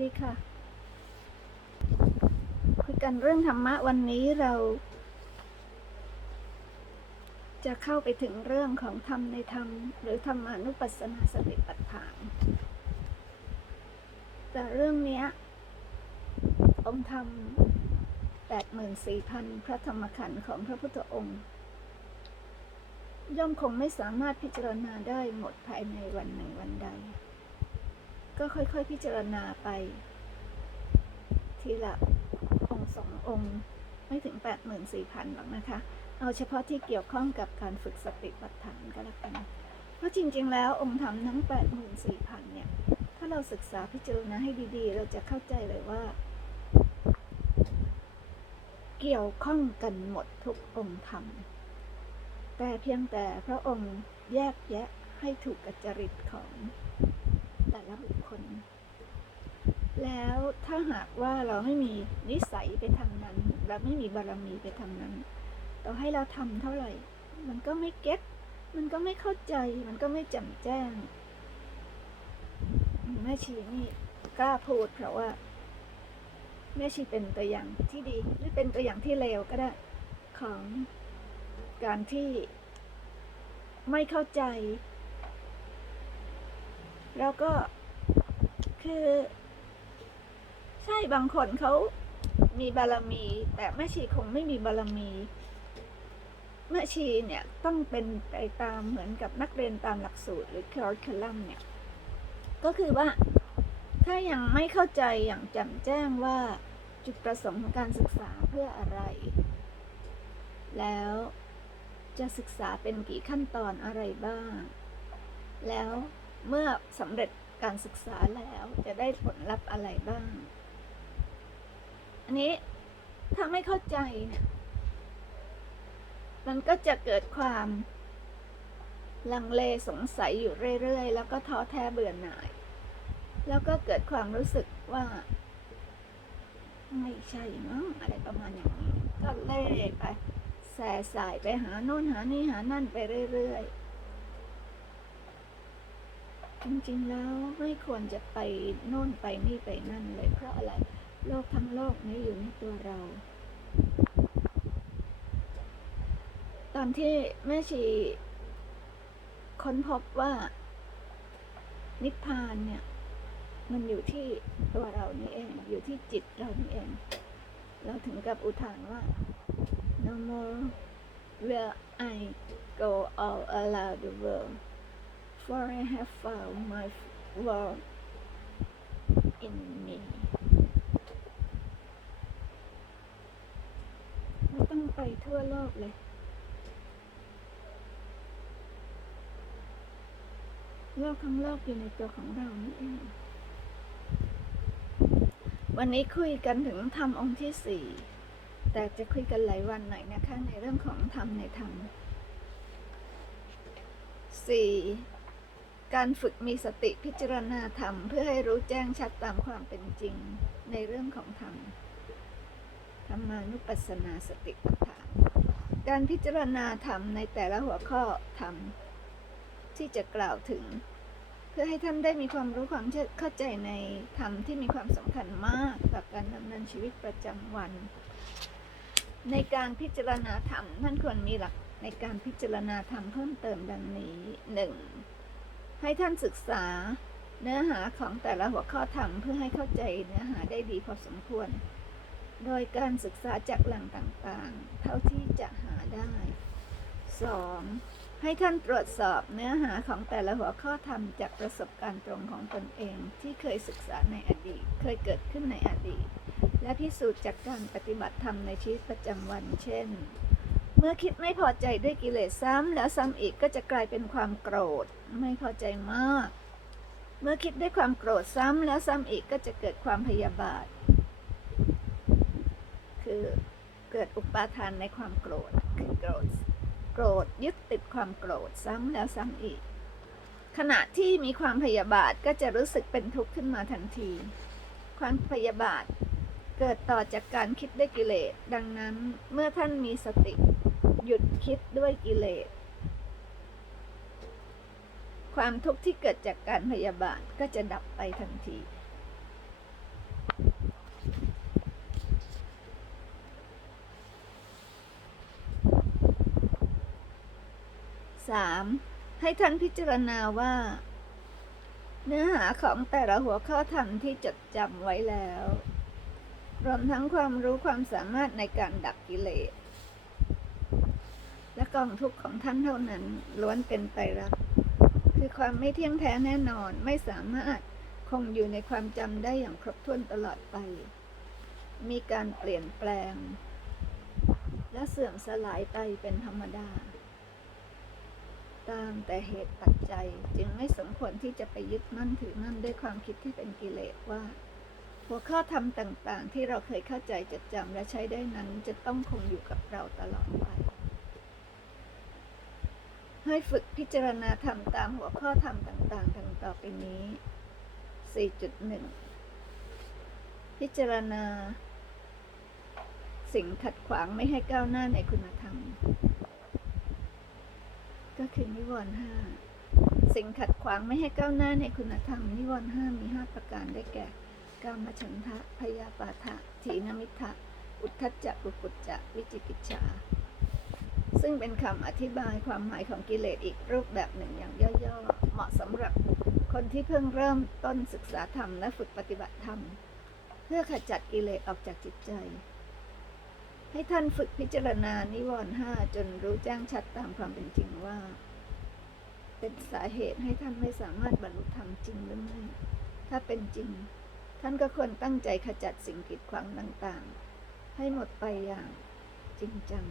ดีค่ะ คุยกันเรื่องธรรมะวันนี้เรา จะเข้าไปถึงเรื่องของธรรมในธรรม หรือธรรมานุปัสสนาสติปัฏฐาน แต่เรื่องนี้องค์ธรรมแปดหมื่นสี่พันพระธรรมขันธ์ของพระพุทธองค์ ย่อมคงไม่สามารถพิจารณาได้หมดภายในวันหนึ่งวันใด ก็ค่อยๆพิจารณาไป ทีละองค์สององค์ไม่ถึง 84,000หรอกนะคะ เอาเฉพาะที่เกี่ยวข้องกับการฝึกสติปัฏฐานก็แล้วกัน เพราะจริงๆ แล้วองค์ธรรมทั้ง 84,000 เนี่ย ถ้าเราศึกษาพิจารณาให้ดีๆ เราจะเข้าใจเลยว่า เกี่ยวข้องกันหมดทุกองค์ธรรม แต่เพียงแต่พระองค์แยกแยะให้ถูกกับจริตของ ละบุคคล แล้วถ้าหากว่าเราไม่มีนิสัยไปทางนั้น เราไม่มีบารมีไปทางนั้น ต่อให้เราทำเท่าไหร่ มันก็ไม่เก็ตมันก็ไม่เข้าใจ มันก็ไม่แจ่มแจ้งแม่ชีนี่กล้าพูดเพราะว่าแม่ชีเป็นตัวอย่างที่ดีหรือเป็นตัวอย่างที่เลวก็ได้ของการที่ไม่เข้าใจ แล้วก็คือ ใช่บางคนเขามีบารมี แต่แม่ชีคงไม่มีบารมีแม่ชีเนี่ยต้องเป็นไปตามเหมือนกับนักเรียนตามหลักสูตรหรือ curriculum เนี่ย ก็คือว่าถ้ายังไม่เข้าใจอย่างแจ่มแจ้งว่าจุดประสงค์ของการศึกษาเพื่ออะไร แล้วจะศึกษาเป็นกี่ขั้นตอนอะไรบ้าง แล้ว เมื่อสำเร็จการศึกษาแล้วจะได้ผลลัพธ์อะไรบ้าง อันนี้ถ้าไม่เข้าใจ มันก็จะเกิดความลังเลสงสัยอยู่เรื่อย ๆ แล้วก็ท้อแท้เบื่อหน่าย แล้วก็เกิดความรู้สึกว่า ไม่ใช่มั้งอะไรประมาณอย่างนี้ ก็เล่ไปแส่สายไปหาโน่นหานี่หานั่นไปเรื่อย ๆ จริงๆแล้วไม่ควรจะไปโน่นไปนี่ไปนั่นเลยเพราะอะไร โลกทั้งโลกนี้อยู่ในตัวเรา ตอนที่แม่ชีค้นพบว่า นิพพานเนี่ย มันอยู่ที่ตัวเรานี่เอง อยู่ที่จิตเรานี่เอง เราถึงกับอุทานว่า no more will I go all around the world for I have found my world in me ไม่ต้องไปทั่วโลกเลย โลกทั้งโลกอยู่ในตัวของเรานี่เอง วันนี้คุยกันถึงธรรมองค์ที่สี่ แต่จะคุยกันหลายวันหน่อยนะคะ ในเรื่องของธรรมในธรรมสี่ การฝึกมีสติพิจารณาธรรม เพื่อให้รู้แจ้งชัดตามความเป็นจริงในเรื่องของธรรมธรรมานุปัสสนาสติปัฏฐานการพิจารณาธรรมในแต่ละหัวข้อธรรม ที่จะกล่าวถึง เพื่อให้ท่านได้มีความรู้ความเข้าใจในธรรมที่มีความสำคัญมากกับการดำเนินชีวิตประจำวัน ในการพิจารณาธรรมท่านควรมีหลักในการพิจารณาธรรมเพิ่มเติมดังนี้หนึ่ง ให้ท่านศึกษาเนื้อหาของแต่ละหัวข้อธรรมเพื่อให้เข้าใจเนื้อหาได้ดีพอสมควร โดยการศึกษาจากแหล่งต่างๆ เท่าที่จะหาได้ 2. ให้ท่านตรวจสอบเนื้อหาของแต่ละหัวข้อธรรมจากประสบการณ์ตรงของตนเองที่เคยศึกษาในอดีต เคยเกิดขึ้นในอดีต และพิสูจน์จากการปฏิบัติธรรมในชีวิตประจำวัน เช่น เมื่อคิดไม่พอใจด้วยกิเลสซ้ำแล้วซ้ำอีกก็จะกลายเป็นความโกรธ ไม่พอใจมาก เมื่อคิดด้วยความโกรธซ้ำแล้วซ้ำอีกก็จะเกิดความพยาบาท คือเกิดอุปาทานในความโกรธคือโกรธ โกรธยึดติดความโกรธซ้ำแล้วซ้ำอีก ขณะที่มีความพยาบาทก็จะรู้สึกเป็นทุกข์ขึ้นมาทันที ความพยาบาทเกิดต่อจากการคิดด้วยกิเลส ดังนั้นเมื่อท่านมีสติ หยุดคิดด้วยกิเลส ความทุกข์ที่เกิดจากการพยาบาทก็จะดับไปทันทีสามให้ท่านพิจารณาว่า เนื้อหาของแต่ละหัวข้อธรรมที่จดจำไว้แล้ว รวมทั้งความรู้ความสามารถในการดับกิเลส และกองทุกข์ของท่านเท่านั้นล้วนเป็นไตรลักษณ์คือความไม่เที่ยงแท้แน่นอนไม่สามารถคงอยู่ในความจำได้อย่างครบถ้วนตลอดไป มีการเปลี่ยนแปลง และเสื่อมสลายไปเป็นธรรมดา ตามแต่เหตุปัจจัยจึงไม่สมควรที่จะไปยึดมั่นถือมั่นด้วยความคิดที่เป็นกิเลสว่า หัวข้อธรรมต่าง ๆ ที่เราเคยเข้าใจจดจำและใช้ได้นั้นจะต้องคงอยู่กับเราตลอดไป ให้ฝึกพิจารณาธรรมตามหัวข้อธรรมต่างๆดังต่อไปนี้ 4.1 พิจารณา สิ่งขัดขวางไม่ให้ก้าวหน้าในคุณธรรม ก็คือนิวรณ์ห้าสิ่งขัดขวางไม่ให้ก้าวหน้าในคุณธรรม นิวรณ์ห้ามีห้าประการได้แก่กามฉันทะพยาปาทะ ถีนมิทะ อุทธัจจะกุกุจจะ วิจิกิจฉา ซึ่งเป็นคำอธิบายความหมายของกิเลสอีกรูปแบบหนึ่งอย่างย่อๆ เหมาะสำหรับคนที่เพิ่งเริ่มต้นศึกษาธรรมและฝึกปฏิบัติธรรม เพื่อขจัดกิเลสออกจากจิตใจ ให้ท่านฝึกพิจารณานิวรณ์ห้าจนรู้แจ้งชัดตามความเป็นจริงว่า เป็นสาเหตุให้ท่านไม่สามารถบรรลุธรรมจริงหรือไม่ ถ้าเป็นจริง ท่านก็ควรตั้งใจขจัดสิ่งกีดขวางต่างๆ ให้หมดไปอย่างจริงจัง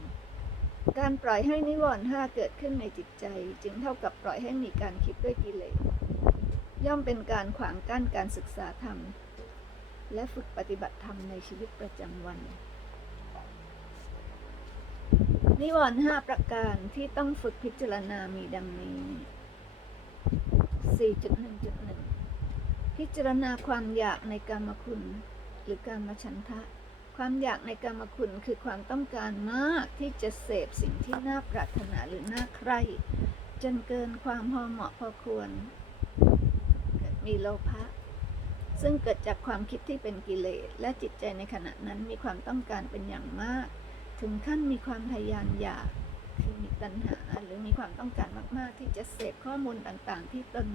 การปล่อยให้นิวรณ์ห้าเกิดขึ้นในจิตใจ จึงเท่ากับปล่อยให้มีการคิดด้วยกิเลสย่อมเป็นการขวางกั้นการศึกษาธรรม และฝึกปฏิบัติธรรมในชีวิตประจำวัน นิวรณ์ห้าประการที่ต้องฝึกพิจารณามีดังนี้ 4.1.1 พิจารณาความอยากในกรรมคุณ หรือการมฉันทะ ความอยากในกรรมคุณคือความต้องการมากที่จะเสพสิ่งที่น่าปรารถนาหรือน่าใคร่จนเกินความพอเหมาะพอควรเกิดมีโลภะซึ่งเกิดจากความคิดที่เป็นกิเลส และจิตใจในขณะนั้นมีความต้องการเป็นอย่างมาก ถึงขั้นมีความทะยานอยากคือมีตัณหาหรือมีความต้องการมาก ๆ ที่จะเสพข้อมูลต่างๆ ที่ตน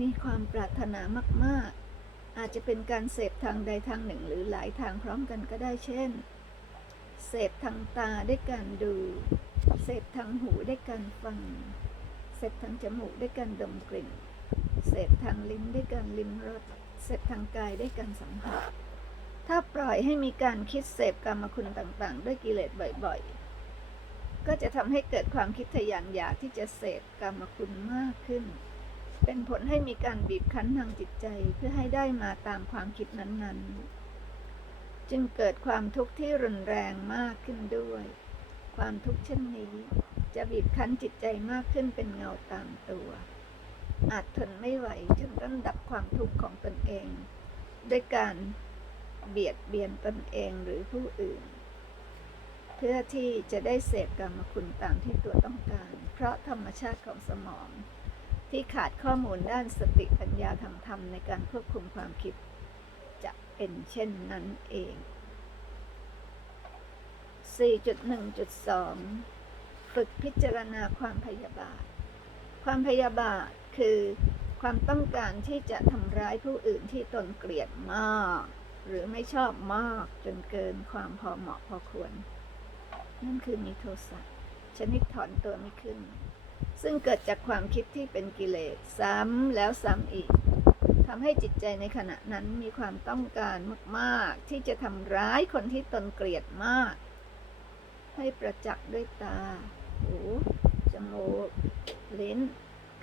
มีความปรารถนามาก ๆ อาจจะเป็นการเสพทางใดทางหนึ่งหรือหลายทางพร้อมกันก็ได้เช่น เสพทางตาด้วยการดู เสพทางหูด้วยการฟัง เสพทางจมูกด้วยการดมกลิ่น เสพทางลิ้นด้วยการลิ้มรส เสพทางกายด้วยการสัมผัส ถ้าปล่อยให้มีการคิดเสพกรรมคุณต่างๆ ด้วยกิเลสบ่อยๆ ก็จะทำให้เกิดความคิดทะยานอยากที่จะเสพกรรมคุณมากขึ้น เป็นผลให้มีการบีบคั้นทางจิตใจเพื่อให้ได้มาตามความคิดนั้นๆ จึงเกิดความทุกข์ที่รุนแรงมากขึ้นด้วย ความทุกข์เช่นนี้ จะบีบคั้นจิตใจมากขึ้นเป็นเงาตามตัว อาจทนไม่ไหวจึงต้องดับความทุกข์ของตนเอง ด้วยการเบียดเบียนตนเองหรือผู้อื่น เพื่อที่จะได้เสพกรรมคุณตามที่ตัวต้องการ เพราะธรรมชาติของสมอง ที่ขาดข้อมูลด้านสติปัญญาทางธรรมในการควบคุมความคิด จะเป็นเช่นนั้นเอง 4.1.2 ฝึกพิจารณาความพยาบาท ความพยาบาทคือความต้องการที่จะทำร้ายผู้อื่นที่ตนเกลียดมาก หรือไม่ชอบมากจนเกินความพอเหมาะพอควร นั่นคือมีโทสะชนิดถอนตัวไม่ขึ้น ซึ่งเกิดจากความคิดที่เป็นกิเลสซ้ำแล้วซ้ำอีกทำให้จิตใจในขณะนั้นมีความต้องการมากๆ ที่จะทำร้ายคนที่ตนเกลียดมาก ให้ประจักษ์ด้วยตา หูจมูกลิ้น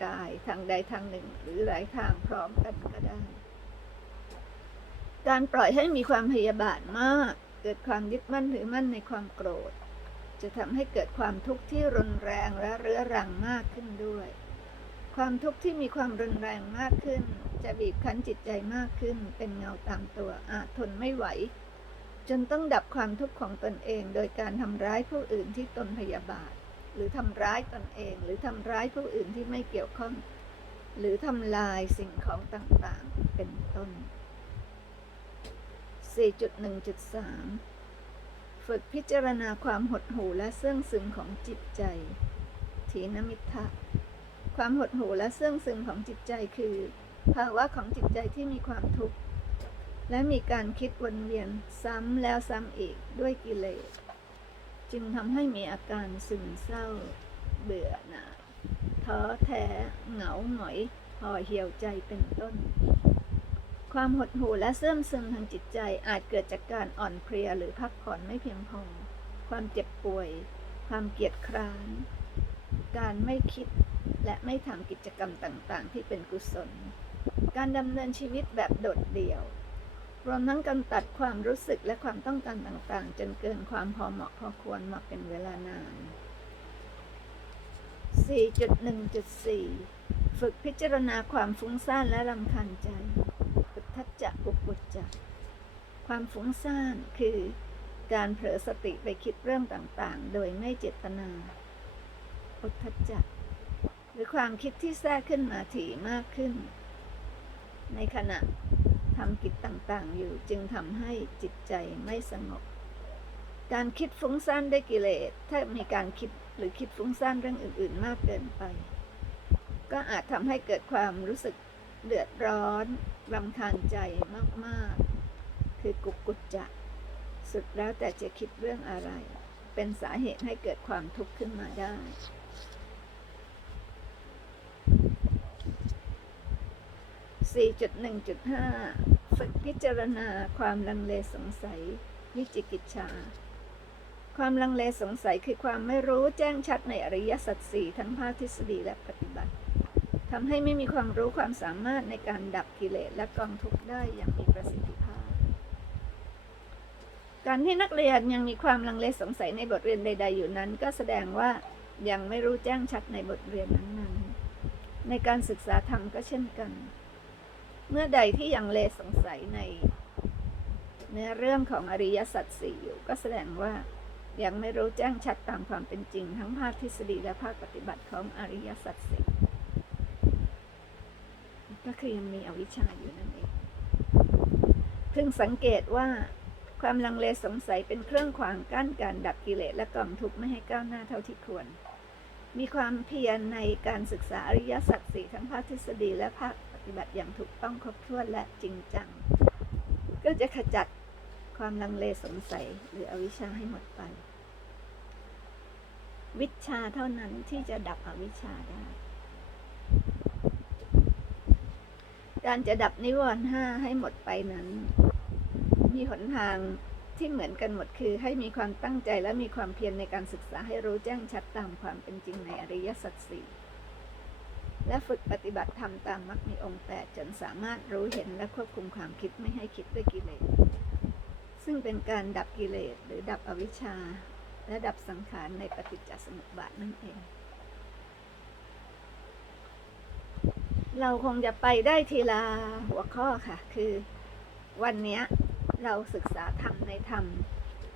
กายทางใดทางหนึ่ง หรือหลายทางพร้อมกันก็ได้ การปล่อยให้มีความพยาบาทมาก เกิดความยึดมั่นถือมั่นในความโกรธ จะทำให้เกิดความทุกข์ที่รุนแรงและเรื้อรังมากขึ้นด้วย ความทุกข์ที่มีความรุนแรงมากขึ้น จะบีบคั้นจิตใจมากขึ้น เป็นเงาตามตัวอาจทนไม่ไหว จนต้องดับความทุกข์ของตนเอง โดยการทำร้ายผู้อื่นที่ตนพยาบาท หรือทำร้ายตนเอง หรือทำร้ายผู้อื่นที่ไม่เกี่ยวข้อง หรือทำลายสิ่งของต่างๆ เป็นต้น 4.1.3 ฝึกพิจารณาความหดหู่และเสื่องซึมของจิตใจ ถีนมิทธะความหดหู่และเสื่องซึมของจิตใจคือ ภาวะของจิตใจที่มีความทุกข์ และมีการคิดวนเวียนซ้ำแล้วซ้ำอีกด้วยกิเลส จึงทำให้มีอาการซึมเศร้า เบื่อหน่ายท้อแท้ เหงาหงอยห่อเหี่ยวใจเป็นต้น ความหดหู่และเสื่อมซึมทางจิตใจอาจเกิดจากการอ่อนเพลียหรือพักผ่อนไม่เพียงพอ ความเจ็บป่วย ความเกียจคร้าน การไม่คิดและไม่ทำกิจกรรมต่างๆ ที่เป็นกุศล การดำเนินชีวิตแบบโดดเดี่ยว รวมทั้งการตัดความรู้สึกและความต้องการต่างๆ จนเกินความพอเหมาะพอควรมาเป็นเวลานาน 4.1.4 ฝึกพิจารณาความฟุ้งซ่านและรำคาญใจ จะอุปุจจะ ความฟุ้งซ่านคือการเผลอสติไปคิดเรื่องต่างๆ โดยไม่เจตนาอุทธัจจะหรือความคิดที่แทรกขึ้นมาถี่มากขึ้น ในขณะทำกิจต่างๆ อยู่จึงทำให้จิตใจไม่สงบ การคิดฟุ้งซ่านด้วยกิเลส ถ้ามีการคิดหรือคิดฟุ้งซ่านเรื่องอื่น ๆ มากเกินไป ก็อาจทำให้เกิดความรู้สึก เดือดร้อนรำคาญใจมาก ๆ คือกุกกุจจะ สุดแล้วแต่จะคิดเรื่องอะไร เป็นสาเหตุให้เกิดความทุกข์ขึ้นมาได้ 4.1.5 ฝึกพิจารณาความลังเลสงสัย วิจิกิจฉาความลังเลสงสัยคือความไม่รู้แจ้งชัดในอริยสัจสี่ทั้งภาคทฤษฎีและปฏิบัติ ทำให้ไม่มีความรู้ความสามารถในการดับกิเลสและกองทุกข์ได้อย่างมีประสิทธิภาพ การที่นักเรียนยังมีความลังเลสงสัยในบทเรียนใด ๆ อยู่นั้น ก็แสดงว่ายังไม่รู้แจ้งชัดในบทเรียนนั้นๆ ในการศึกษาธรรมก็เช่นกัน เมื่อใดที่ยังเลสงสัยในเนื้อเรื่องของอริยสัจสี่อยู่ก็แสดงว่ายังไม่รู้แจ้งชัดตามความเป็นจริง ทั้งภาคทฤษฎีและภาคปฏิบัติของอริยสัจสี่ ก็คือยังมีอวิชชาอยู่นั่นเองพึงสังเกตว่าความลังเลสงสัยเป็นเครื่องขวางกั้นการดับกิเลสและก่องทุกข์ไม่ให้ก้าวหน้าเท่าที่ควร มีความเพียรในการศึกษาอริยสัจสี่ทั้งภาคทฤษฎีและภาคปฏิบัติอย่างถูกต้องครบถ้วนและจริงจัง ก็จะขจัดความลังเลสงสัยหรืออวิชชาให้หมดไป วิชาเท่านั้นที่จะดับอวิชชาได้ การจะดับนิวรณ์ห้าให้หมดไปนั้น มีหนทางที่เหมือนกันหมดคือให้มีความตั้งใจและมีความเพียรในการศึกษาให้รู้แจ้งชัดตามความเป็นจริงในอริยสัจสี่และฝึกปฏิบัติธรรมตามมรรคมีองค์แปดจนสามารถรู้เห็นและควบคุมความคิดไม่ให้คิดด้วยกิเลส ซึ่งเป็นการดับกิเลสหรือดับอวิชชา และดับสังขารในปฏิจจสมุปบาทนั่นเอง เราคงจะไปได้ทีละหัวข้อค่ะ คือวันนี้เราศึกษาธรรมในธรรม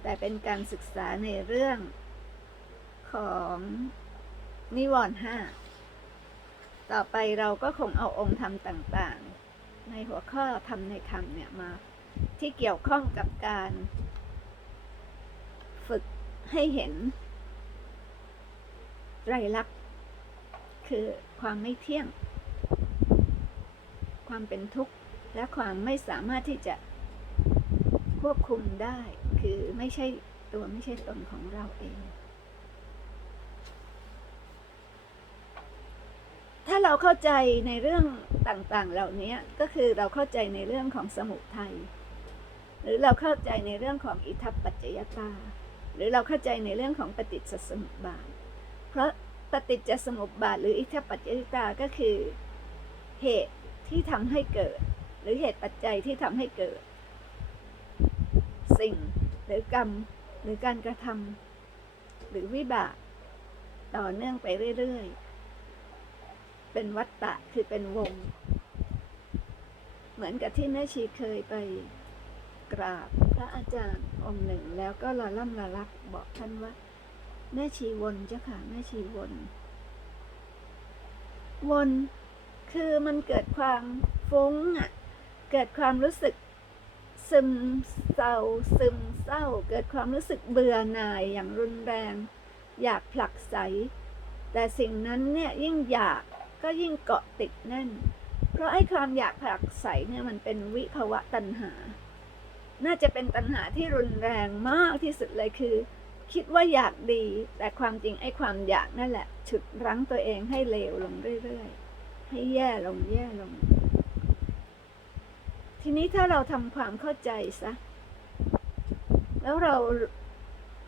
แต่เป็นการศึกษาในเรื่องของนิวรณ์ห้าต่อไปเราก็คงเอาองค์ธรรมต่างๆ ในหัวข้อธรรมในธรรมเนี่ยมา ที่เกี่ยวข้องกับการ ฝึกให้เห็นไตรลักษณ์คือความไม่เที่ยง ความเป็นทุกข์ และความไม่สามารถที่จะควบคุมได้ คือไม่ใช่ตัวไม่ใช่ตนของเราเอง ถ้าเราเข้าใจในเรื่องต่างๆ เหล่านี้ก็คือเราเข้าใจในเรื่องของสมุทัยหรือเราเข้าใจในเรื่องของอิทัปปัจจยตา หรือเราเข้าใจในเรื่องของปฏิจจสมุปบาท เพราะปฏิจจสมุปบาทหรืออิทัปปัจจยตาก็คือเหตุ ที่ทำให้เกิด หรือเหตุปัจจัยที่ทำให้เกิด สิ่งหรือกรรมหรือการกระทำหรือวิบาก ต่อเนื่องไปเรื่อยๆ เป็นวัตตะคือเป็นวง เหมือนกับที่แม่ชีเคยไปกราบพระอาจารย์องค์หนึ่งแล้วก็ละล่ำละลักบอกท่านว่าแม่ชีวนเจ้าค่ะแม่ชีวน วน คือมันเกิดความฟุ้งอะ เกิดความรู้สึกซึมเศร้าซึมเศร้า เกิดความรู้สึกเบื่อหน่ายอย่างรุนแรง อยากผลักไส แต่สิ่งนั้นเนี่ยยิ่งอยากก็ยิ่งเกาะติดแน่น เพราะไอ้ความอยากผลักใสเนี่ยมันเป็นวิภวะตัณหา น่าจะเป็นตัณหาที่รุนแรงมากที่สุดเลยคือ คิดว่าอยากดี แต่ความจริงไอ้ความอยากนั่นแหละฉุดรั้งตัวเองให้เลวลงเรื่อยๆ ให้แย่ลงแย่ลง ทีนี้ถ้าเราทำความเข้าใจซะ แล้วเรา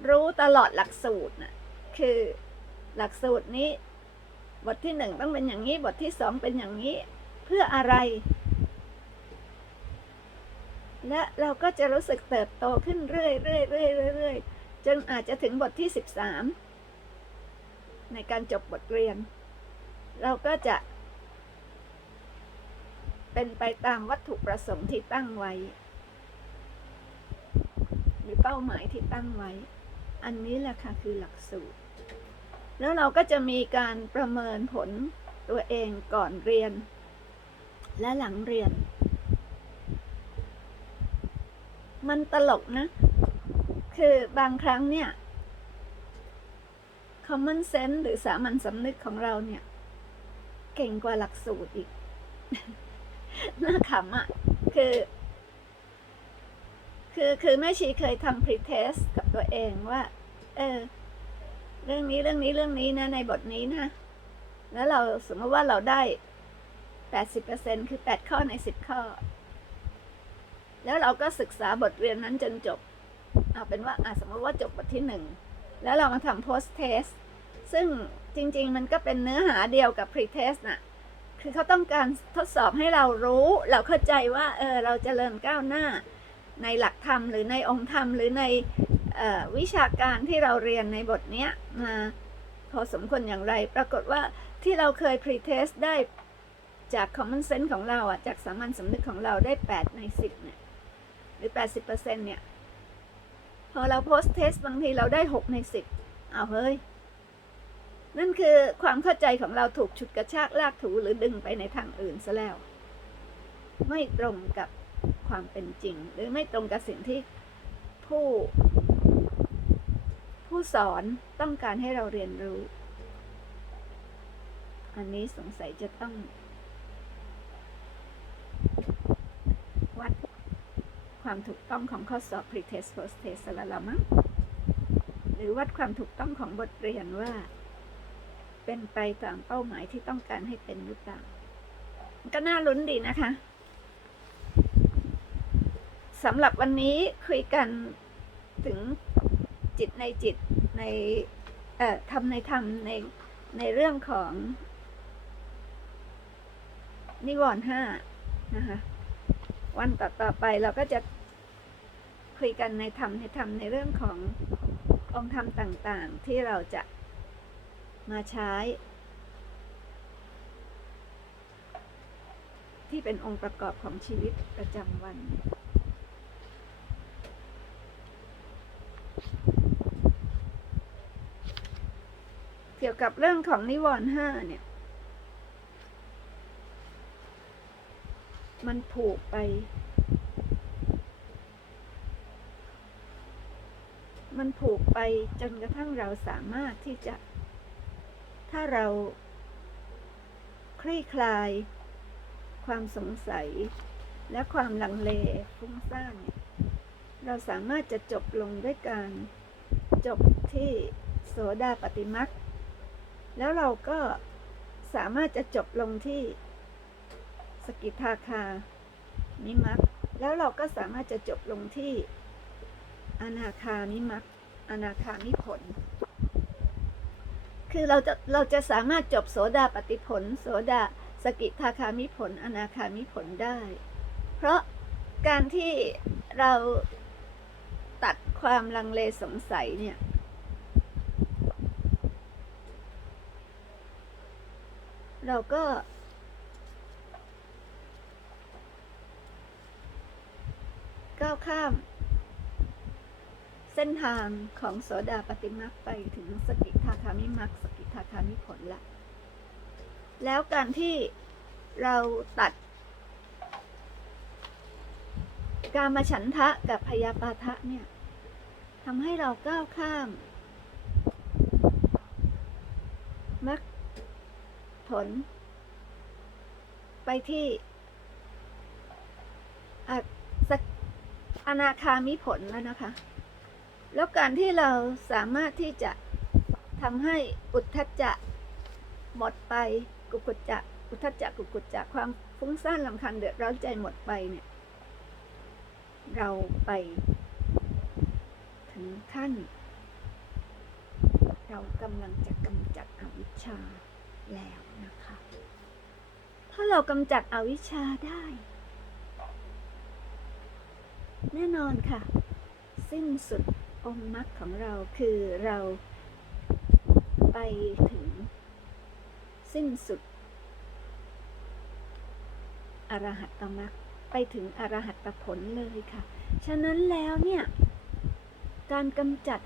รู้ตลอดหลักสูตรน่ะคือหลักสูตรนี้ บทที่หนึ่งต้องเป็นอย่างนี้ บทที่สองเป็นอย่างนี้ เพื่ออะไร และเราก็จะรู้สึกเติบโตขึ้นเรื่อยๆเรื่อยเรื่อยจนอาจจะถึงบทที่สิบสามในการจบบทเรียน เราก็จะ เป็นไปตามวัตถุประสงค์ที่ตั้งไว้ หรือเป้าหมายที่ตั้งไว้ อันนี้แหละค่ะคือหลักสูตร แล้วเราก็จะมีการประเมินผลตัวเองก่อนเรียน และหลังเรียน มันตลกนะ คือบางครั้งเนี่ย common sense หรือสามัญสำนึกของเราเนี่ย เก่งกว่าหลักสูตรอีก น่าขำอะ่ะ คือ คือคือแม่ชีเคยทำ pre-test กับตัวเองว่า เออ เรื่องนี้เรื่องนี้เรื่องนี้นะ ในบทนี้นะ แล้วเราสมมติว่าเราได้80%คือ8ข้อใน10ข้อ แล้วเราก็ศึกษาบทเรียนนั้นจนจบ เอาเป็นว่าอะสมมติว่าจบบทที่หนึ่ง แล้วเรามาทำ post test ซึ่งจริง ๆ มันก็เป็นเนื้อหาเดียวกับ pre test น่ะ คือเขาต้องการทดสอบให้เรารู้ เราเข้าใจว่าเออเราจเจริญก้าวหน้า ในหลักธรรมหรือในองค์ธรรมหรือในวิชาการที่เราเรียนในบทเนี้ยมาพอสมควรอย่างไร ปรากฏว่าที่เราเคย pre-test ได้จาก common sense ของเราอะจากสามัญสำนึกของเราได้ 8 ใน 10 เนี่ย หรือ 80%เนี่ย พอเรา post test บางทีเราได้ 6 ใน 10 เอาเฮ้ย นั่นคือความเข้าใจของเราถูกฉุดกระชากลากถูหรือดึงไปในทางอื่นซะแล้ว ไม่ตรงกับความเป็นจริง หรือไม่ตรงกับสิ่งที่ผู้ ผู้สอนต้องการให้เราเรียนรู้ อันนี้สงสัยจะต้อง วัดความถูกต้องของข้อสอบ pre-test post test ล้วละมั้งหรือวัดความถูกต้องของบทเรียนว่า เป็นไปตามเป้าหมายที่ต้องการให้เป็นหรือเปล่าก็น่าลุ้นดีนะคะสำหรับวันนี้คุยกันถึงจิตในจิตในเอ่อทำในธรรมในในเรื่องของ นิวรณ์ห้านะคะวันต่อต่อไปเราก็จะคุยกันในธรรมในธรรมในเรื่องขององค์ธรรมต่าง ๆ ที่เราจะ มาใช้ ที่เป็นองค์ประกอบของชีวิตประจำวันเกี่ยวกับเรื่องของนิวรณ์ห้าเนี่ย มันผูกไป มันผูกไปจนกระทั่งเราสามารถที่จะ ถ้าเราคลี่คลาย ความสงสัย และความลังเลฟุ้งซ่านเราสามารถจะจบลงด้วยการจบที่โสดาปฏิมักแล้วเราก็สามารถจะจบลงที่สกิทาคามิมักแล้วเราก็สามารถจะจบลงที่อนาคามิมักอนาคามิผล คือเราจะเราจะสามารถจบโสดาปฏิผล โสดาสกิทาคามิผล อนาคามิผลได้ เพราะการที่เราตัดความลังเลสงสัยเนี่ยเราก็ ก้าวข้าม เส้นทางของโสดาปฏิมักไปถึงสกิ ทาคามิมักสกิทาคามิผลละ แล้วการที่เราตัด การมาฉันทะกับพยาปาทะเนี่ยทำให้เราก้าวข้ามมรรคผล ไปที่อสกอนาคามิผลแล้วนะคะ แล้วการที่เราสามารถที่จะ ทำให้อุทธัจจะหมดไปกุกุจจะอุทธัจจะกุกุจจะความฟุ้งซ่านลำคันเดือดร้อนใจหมดไปเนี่ยเราไป ถึงขั้น เรากำลังจะกำจัดอวิชชาแล้วนะคะ ถ้าเรากำจัดอวิชชาได้ แน่นอนค่ะ สิ้นสุดองค์มรรคของเราคือเรา ไปถึง สิ้นสุด อรหัตตมรรคไปถึงอรหัตตผลเลยค่ะ ฉะนั้นแล้วเนี่ย การกำจัด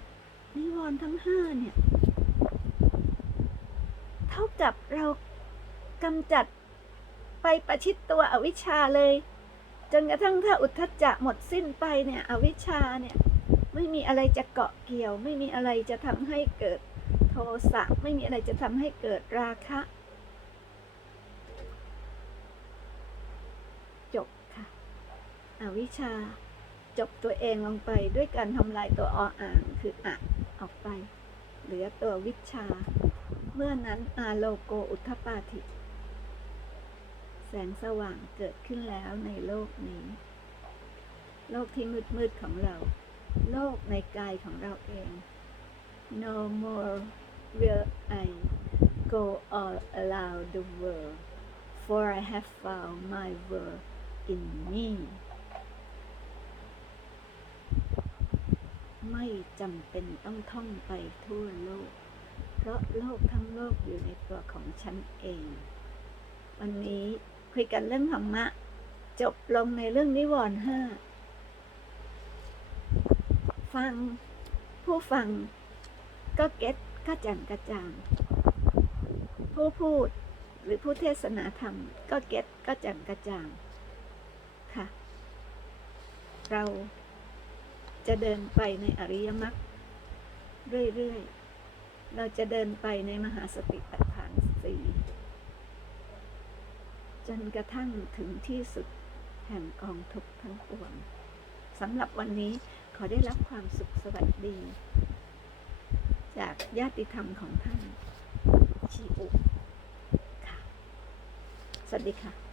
นิวรณ์ทั้งห้าเนี่ย เท่ากับเรากำจัดไปประชิดตัวอวิชชาเลย จนกระทั่งถ้าอุทธจจะหมดสิ้นไปเนี่ย อวิชชาเนี่ย ไม่มีอะไรจะเกาะเกี่ยว ไม่มีอะไรจะทำให้เกิด สะ ไม่มีอะไรจะทำให้เกิดราคะ จบค่ะ อวิชา จบตัวเองลงไปด้วยการทำลายตัวออ่างคืออะออกไป เหลือตัววิชา เมื่อนั้นอาโลโกอุทปาธิ แสงสว่างเกิดขึ้นแล้วในโลกนี้ โลกที่มืดมืดของเรา โลกในกายของเราเอง No more will I go all around the world for I have found my world in me ไม่จำเป็นต้องท่องไปทั่วโลก เพราะโลกทั้งโลกอยู่ในตัวของฉันเอง วันนี้คุยกันเรื่องธรรมะ จบลงในเรื่องนิวรณ์ห้า ฟังผู้ฟังก็เก็ต ก็แจ่มกระจ่าง ผู้พูดหรือผู้เทศนาธรรมก็เก็ตก็จ่มกระจ่างค่ะ เราจะเดินไปในอริยมรรคเรื่อยๆ เราจะเดินไปในมหาสติปัฏฐานสี่จนกระทั่งถึงที่สุดแห่งกองทุกข์ทั้งปวงสำหรับวันนี้ขอได้รับความสุขสวัสดี จากญาติธรรมของท่านชีอุค่ะ สวัสดีค่ะ